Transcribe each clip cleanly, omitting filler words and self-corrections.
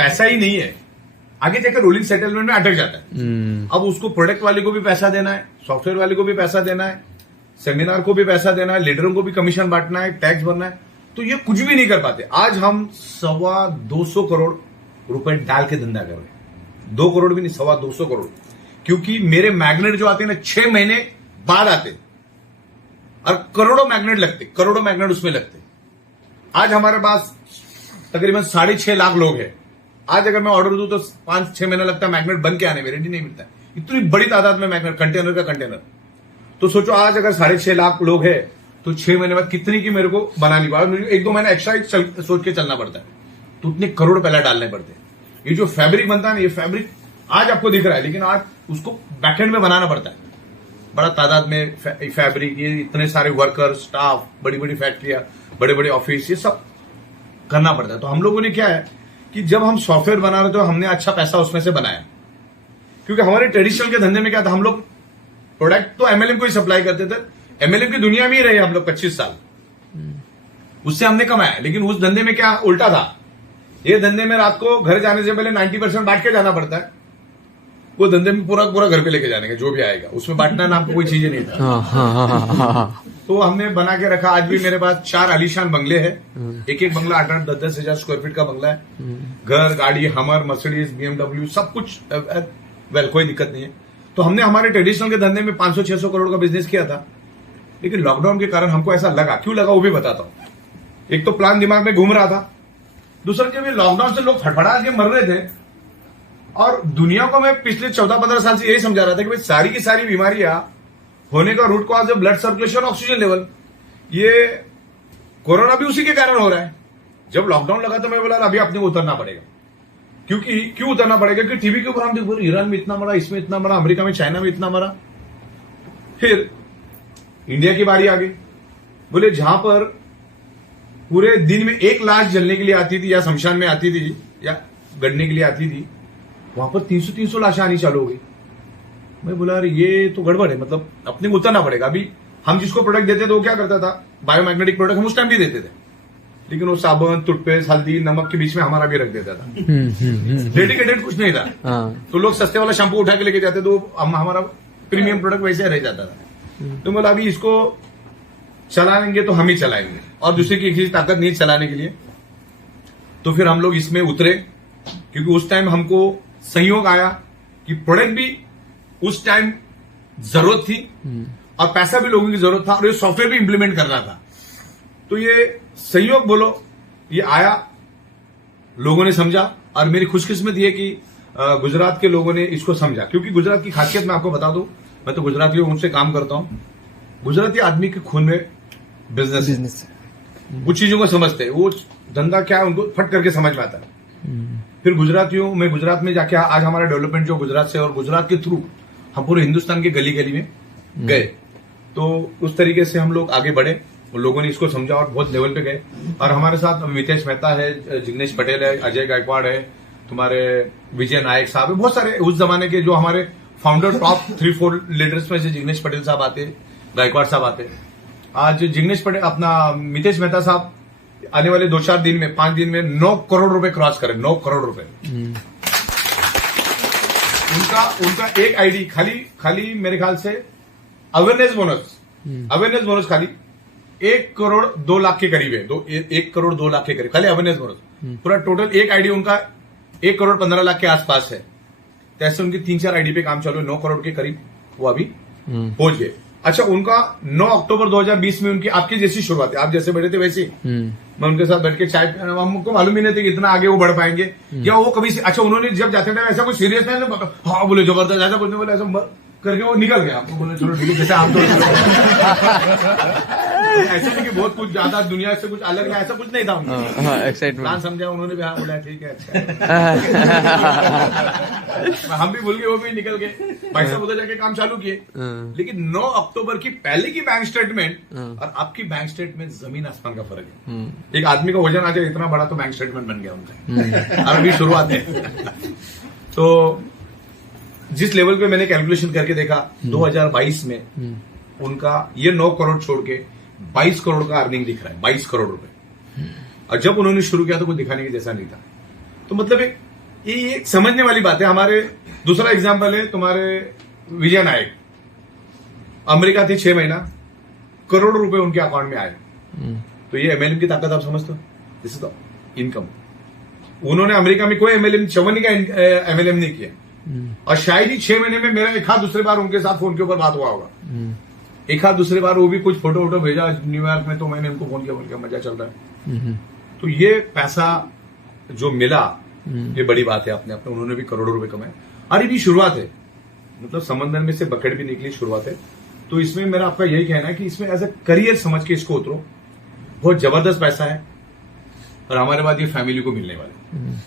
पैसा ही नहीं है, आगे जाकर रोलिंग सेटलमेंट में अटक जाता है। अब उसको प्रोडक्ट वाले को भी पैसा देना है, सॉफ्टवेयर वाले को भी पैसा देना है, सेमिनार को भी पैसा देना है, लीडरों को भी कमीशन बांटना है, टैक्स भरना है, तो ये कुछ भी नहीं कर पाते। आज हम 225 करोड़ रुपए डाल के धंधा कर रहे हैं, 2 करोड़ भी नहीं, 225 करोड़, क्योंकि मेरे मैग्नेट जो आते हैं ना 6 महीने बाद आते और करोड़ों मैग्नेट लगते, करोड़ों मैग्नेट उसमें लगते। आज हमारे पास तकरीबन 6.5 लाख लोग हैं। आज अगर मैं ऑर्डर दूं तो 5-6 महीना लगता है मैग्नेट बन के आने में, रेडी नहीं मिलता है। इतनी बड़ी तादाद में मैग्नेट, कंटेनर का कंटेनर। तो सोचो आज अगर 6.5 लाख लोग हैं तो 6 महीने बाद कितनी की मेरे को बनानी पड़ा, मुझे 1-2 महीना एक्स्ट्रा सोच के चलना पड़ता है, तो उतने करोड़ पहले डालने पड़ते हैं। ये जो फैब्रिक बनता है ना, ये फैब्रिक आज आपको दिख रहा है, लेकिन आज उसको बैकएंड में बनाना पड़ता है, बड़ा तादाद में फैब्रिक, ये इतने सारे वर्कर, स्टाफ, बड़ी बड़ी फैक्ट्रियां, बड़े बड़े ऑफिस, ये सब करना पड़ता है। तो हम लोगों ने क्या है कि जब हम सॉफ्टवेयर बना रहे थे, हमने अच्छा पैसा उसमें से बनाया, क्योंकि हमारे ट्रेडिशनल के धंधे में क्या था, हम लोग प्रोडक्ट तो एमएलएम को ही सप्लाई करते थे। एमएलएम की दुनिया में ही रहे हम लोग 25 साल, उससे हमने कमाया। लेकिन उस धंधे में क्या उल्टा था, ये धंधे में रात को घर जाने से पहले 90% बांट के जाना पड़ता है। वो धंधे में पूरा पूरा घर पे लेके जाने का, जो भी आएगा उसमें बांटना नाम को कोई चीज नहीं था। तो हमने बना के रखा। आज भी मेरे पास 4 आलीशान बंगले हैं, एक एक बंगला 8-8, 10-10 हजार स्क्वायर फीट का बंगला है। घर, गाड़ी, हमर, मर्सिडीज, BMW, सब कुछ वेल, कोई दिक्कत नहीं है। तो हमने हमारे ट्रेडिशनल के धंधे में 500-600 करोड़ का बिजनेस किया था, लेकिन लॉकडाउन के कारण हमको ऐसा लगा। क्यों लगा वो भी बताता हूं। एक तो प्लान दिमाग में घूम रहा था, दूसरा जब ये लॉकडाउन से लोग फटफड़ा के मर रहे थे, और दुनिया को मैं पिछले 14-15 साल से यही समझा रहा था कि भाई सारी की सारी बीमारियां होने का रूट कॉज है ब्लड सर्कुलेशन, ऑक्सीजन लेवल। ये कोरोना भी उसी के कारण हो रहा है। जब लॉकडाउन लगा तो मैं बोला अभी अपने को उतरना पड़ेगा। क्यों उतरना पड़ेगा? क्योंकि टीवी के ऊपर हम देखो ईरान में इतना मरा, इसमें इतना मरा, अमेरिका में, चाइना में इतना मरा। फिर इंडिया की बारी आ गई। बोले जहां पर पूरे दिन में 1 लाश जलने के लिए आती थी या शमशान में आती थी या गड़ने के लिए आती थी, वहां पर 300 लाशें आनी चालू हो गई। मैं बोला अरे ये तो गड़बड़ है, मतलब अपने को उतरना पड़ेगा। अभी हम जिसको प्रोडक्ट देते थे वो क्या करता था, बायोमैग्नेटिक प्रोडक्ट हम उस टाइम भी देते थे, लेकिन वो साबुन, टूथपेस्ट, हल्दी, नमक के बीच में हमारा भी रख देता था। डेडिकेटेड कुछ नहीं था। तो लोग सस्ते वाला शैम्पू उठा के लेके जाते, तो हमारा प्रीमियम प्रोडक्ट वैसे रह जाता था। तो बोला अभी इसको चलाएंगे तो हम ही चलाएंगे, और दूसरे की किसी ताकत नहीं चलाने के लिए। तो फिर हम लोग इसमें उतरे, क्योंकि उस टाइम हमको संयोग आया कि प्रोडक्ट भी उस टाइम जरूरत थी और पैसा भी लोगों की जरूरत था, और ये सॉफ्टवेयर भी इंप्लीमेंट करना था। तो ये संयोग बोलो, ये आया, लोगों ने समझा, और मेरी खुशकिस्मती है कि गुजरात के लोगों ने इसको समझा। क्योंकि गुजरात की खासियत मैं आपको बता दूं, मैं तो गुजरातियों उनसे काम करता हूं। गुजराती आदमी के खून में बिजनेस है, वो चीजों को समझते हैं, वो धंधा क्या है उनको फट करके समझ में आता है। फिर गुजरातियों में, गुजरात में जाके आज हमारा डेवलपमेंट जो गुजरात से, और गुजरात के थ्रू हम पूरे हिंदुस्तान के गली गली में गए। तो उस तरीके से हम लोग आगे बढ़े, लोगों ने इसको समझा और बहुत लेवल पे गए। और हमारे साथ मितेश मेहता है, जिग्नेश पटेल है, अजय गायकवाड़ है, तुम्हारे विजय नायक साहब है, बहुत सारे उस जमाने के जो हमारे फाउंडर टॉप 3-4 लीडर्स में से जिग्नेश पटेल साहब आते, गायकवाड़ साहब आते। आज जिग्नेश पटेल, अपना मितेश मेहता साहब आने वाले 2-4 दिन में, 5 दिन में 9 करोड़ रुपए क्रॉस करें, 9 करोड़ रुपए। उनका एक आईडी खाली मेरे ख्याल से अवेयरनेस बोनस खाली 1 करोड़ 2 लाख के करीब है, 1 करोड़ 2 लाख के करीब खाली अवेयरनेस बोनस। पूरा टोटल एक आईडी उनका 1 करोड़ 15 लाख के आसपास है। तो ऐसे उनकी 3-4 आईडी पे काम चालू है, 9 करोड़ के करीब वो अभी पहुंच गए। अच्छा, उनका 9 अक्टूबर 2020 में उनकी आपकी जैसी शुरुआत है, आप जैसे बैठे थे वैसे मैं उनके साथ बैठ के चाय, हमको मालूम ही नहीं था कि इतना आगे वो बढ़ पाएंगे या वो कभी। अच्छा, उन्होंने जब जाते थे ऐसा कुछ सीरियस नहीं, हाँ बोले जबरदस्त, ऐसा कुछ नहीं बोले, ऐसा करके वो निकल गया। आपको बोले चलो ठीक है, जैसे आप तो ऐसा नहीं कि बहुत कुछ ज्यादा दुनिया से कुछ अलग है, ऐसा कुछ नहीं था। एक्साइटमेंट प्लान समझा उन्होंने भी, हाँ बोला ठीक है अच्छा हम भी भूल गए, वो भी निकल गए, भाई साहब उधर जाके काम चालू किए। लेकिन 9 अक्टूबर की पहले की बैंक स्टेटमेंट और आपकी बैंक स्टेटमेंट जमीन आसमान का फर्क है। एक आदमी का वजन आ जाए इतना बड़ा तो बैंक स्टेटमेंट बन गया उनका, और अभी शुरुआत है। तो जिस लेवल पे मैंने कैलकुलेशन करके देखा 2022 में उनका ये 9 करोड़ छोड़ के 22 करोड़ का अर्निंग दिख रहा है, 22 करोड़ रुपए। और जब उन्होंने शुरू किया तो कुछ दिखाने के जैसा नहीं था। तो मतलब एक ये एक समझने वाली बात है। हमारे दूसरा एग्जाम्पल है तुम्हारे विजय नायक, अमेरिका थे 6 महीना, करोड़ों रुपए उनके अकाउंट में आए। तो ये एमएलएम की ताकत आप समझते हो? This is the income. उन्होंने अमेरिका में कोई एमएलएम, चवन्नी का एमएलएम नहीं किया, और शायद ही 6 महीने में मेरा एक हाथ दूसरे बार उनके साथ फोन के ऊपर बात हुआ होगा। एक हाथ दूसरे बार वो भी कुछ फोटो वोटो भेजा न्यूयॉर्क में, तो मैंने उनको फोन किया, बोल के मजा चल रहा है। तो ये पैसा जो मिला, ये बड़ी बात है। अपने अपने उन्होंने भी करोड़ों रुपए कमाए, और ये भी शुरुआत है, मतलब समंदर में से बकेट भी निकली, शुरुआत है। तो इसमें मेरा आपका यही कहना है कि इसमें एज ए करियर समझ के इसको उतरो, बहुत जबरदस्त पैसा है, और हमारे बाद ये फैमिली को मिलने वाला।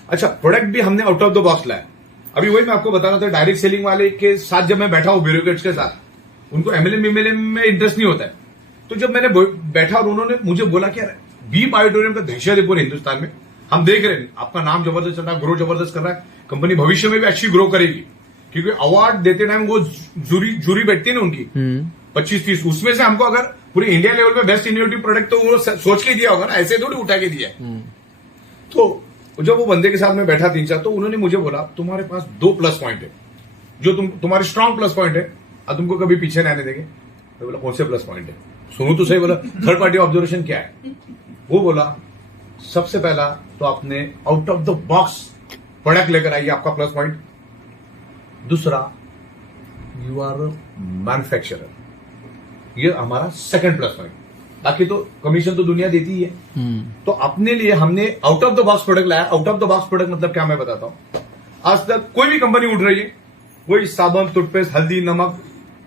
अच्छा, प्रोडक्ट भी हमने आउट ऑफ द बॉक्स लाया। अभी वही मैं आपको बता रहा था, डायरेक्ट सेलिंग वाले के साथ जब मैं बैठा हूं, ब्यूरोक्रेट्स के साथ, उनको एमएलएम में इंटरेस्ट नहीं होता है। तो जब मैंने बैठा और उन्होंने मुझे बोला कि यार बी बायोटोरियम का दहशत है पूरे हिंदुस्तान में, हम देख रहे हैं आपका नाम जबरदस्त चल रहा है, ग्रो जबरदस्त कर रहा है, कंपनी भविष्य में भी अच्छी ग्रो करेगी, क्योंकि अवार्ड देते टाइम वो जूरी बैठती है ना उनकी 25-30, उसमें से हमको अगर पूरे इंडिया लेवल पे बेस्ट इनोवेटिव प्रोडक्ट तो वो सोच के दिया होगा ना, ऐसे थोड़ी उठा के दिया है। तो जब वो बंदे के साथ में बैठा 3-4, तो उन्होंने मुझे बोला तुम्हारे पास 2 प्लस पॉइंट है, जो तुम्हारे स्ट्रांग प्लस पॉइंट है, और तुमको कभी पीछे नहीं आने देंगे। तो बोला कौन से प्लस पॉइंट है, सुनो तो सही। बोला थर्ड पार्टी ऑब्जर्वेशन क्या है? वो बोला सबसे पहला तो आपने out of the box product लेकर आइए, आपका प्लस पॉइंट। दूसरा, यू आर मैन्युफैक्चरर, ये हमारा सेकंड प्लस पॉइंट। बाकी तो कमीशन तो दुनिया देती ही है। तो अपने लिए हमने out of the box product लाया। Out of the box product मतलब क्या, मैं बताता हूं। आज तक कोई भी कंपनी उठ रही है, वही साबुन, टूथपेस्ट, हल्दी, नमक,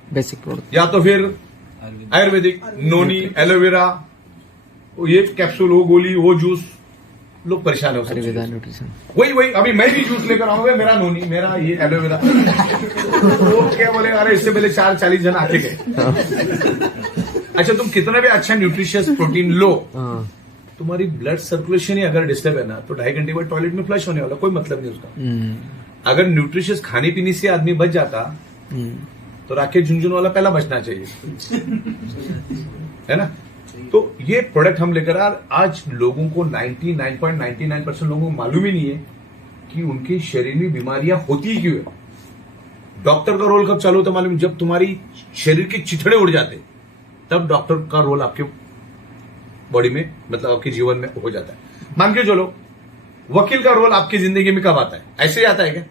बेसिक प्रोडक्ट, या तो फिर आयुर्वेदिक, नोनी, एलोवेरा, ये कैप्सूल, वो गोली, वो जूस, लोग परेशान हो सकते। वही अभी मैं भी जूस लेकर आऊंगा, मेरा नोनी, मेरा ये एलोवेरा। वो क्या बोले, अरे इससे पहले 40 जन आके गए। अच्छा, तुम कितना भी अच्छा न्यूट्रिशियस प्रोटीन लो, तुम्हारी ब्लड सर्कुलेशन ही अगर डिस्टर्ब है ना, तो 2.5 घंटे बाद टॉयलेट में फ्लश होने वाला, कोई मतलब नहीं उसका। अगर न्यूट्रिशियस खाने पीने से आदमी बच जाता, तो राकेश झुंझुनवाला पहला बचना चाहिए, है ना। तो ये प्रोडक्ट हम लेकर आज लोगों को 99.99% लोगों को मालूम ही नहीं है कि उनके शरीर में बीमारियां होती ही क्यों है। डॉक्टर का रोल कब चालू होता मालूम? जब तुम्हारी शरीर के चिथड़े उड़ जाते, तब डॉक्टर का रोल आपके बॉडी में, मतलब आपके जीवन में हो जाता है। मान के चलो, वकील का रोल आपकी जिंदगी में कब आता है? ऐसे ही आता है क्या?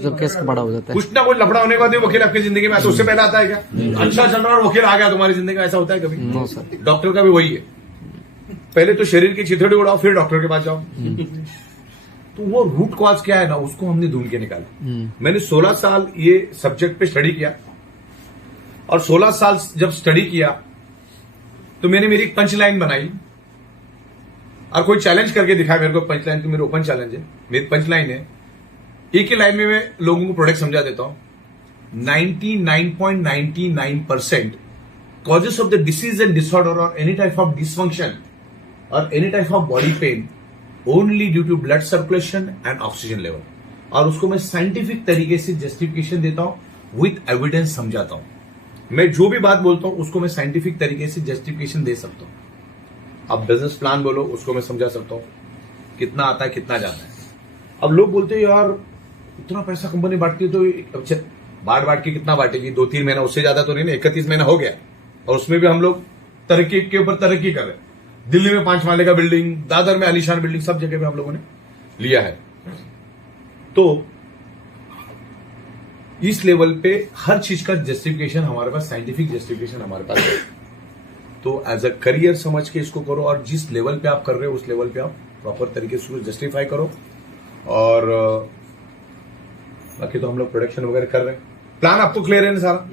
जब केस बड़ा हो जाता है, कुछ ना कुछ लफड़ा होने के बाद वकील आपकी जिंदगी में आता है। उससे पहले आता है क्या? अच्छा चल रहा है और वकील आ गया तुम्हारी जिंदगी में, ऐसा होता है कभी? No sir. डॉक्टर का भी वही है, पहले तो शरीर की चिथड़े उड़ाओ, फिर डॉक्टर के पास जाओ। तो वो रूट कॉज क्या है ना, उसको हमने ढूंढ के निकाला। मैंने 16 साल ये सब्जेक्ट पे स्टडी किया, और 16 साल जब स्टडी किया तो मैंने मेरी एक पंच लाइन बनाई, और कोई चैलेंज करके दिखाया मेरे को। पंच लाइन तो मेरी ओपन चैलेंज है, मेरी पंच लाइन है, एक ही लाइन में मैं लोगों को प्रोडक्ट समझा देता हूं। 99.99% causes of the disease and disorder और एनी टाइप ऑफ डिसफंक्शन और any type of body pain only due to blood circulation and oxygen level. और उसको मैं साइंटिफिक तरीके से जस्टिफिकेशन देता हूं, विथ एविडेंस समझाता हूं। मैं जो भी बात बोलता हूं उसको मैं साइंटिफिक तरीके से जस्टिफिकेशन दे सकता हूं। अब बिजनेस प्लान बोलो, उसको मैं समझा सकता हूं, कितना आता है कितना जाता है। अब लोग बोलते हैं यार इतना पैसा कंपनी बांटती है, तो अच्छा बांट के कितना बांटेगी? 2-3 महीना, उससे ज्यादा तो नहीं ना। 31 महीना हो गया, और उसमें भी हम लोग तरक्की के ऊपर तरक्की कर रहे हैं। दिल्ली में 5 माले का बिल्डिंग, दादर में आलीशान बिल्डिंग, सब जगह पे हम लोगों ने लिया है। तो इस लेवल पे हर चीज का जस्टिफिकेशन हमारे पास, साइंटिफिक जस्टिफिकेशन हमारे पास है। तो एज अ करियर समझ के इसको करो, और जिस लेवल पे आप कर रहे हो उस लेवल पे आप प्रॉपर तरीके से जस्टिफाई करो। और बाकी तो हम लोग प्रोडक्शन वगैरह कर रहे हैं। प्लान आपको क्लियर है ना सारा?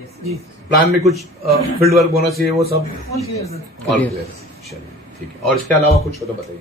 प्लान में कुछ फील्ड वर्क बोनस है, वो सब ऑल क्लियर। चलिए ठीक है, और इसके अलावा कुछ हो तो बताइए।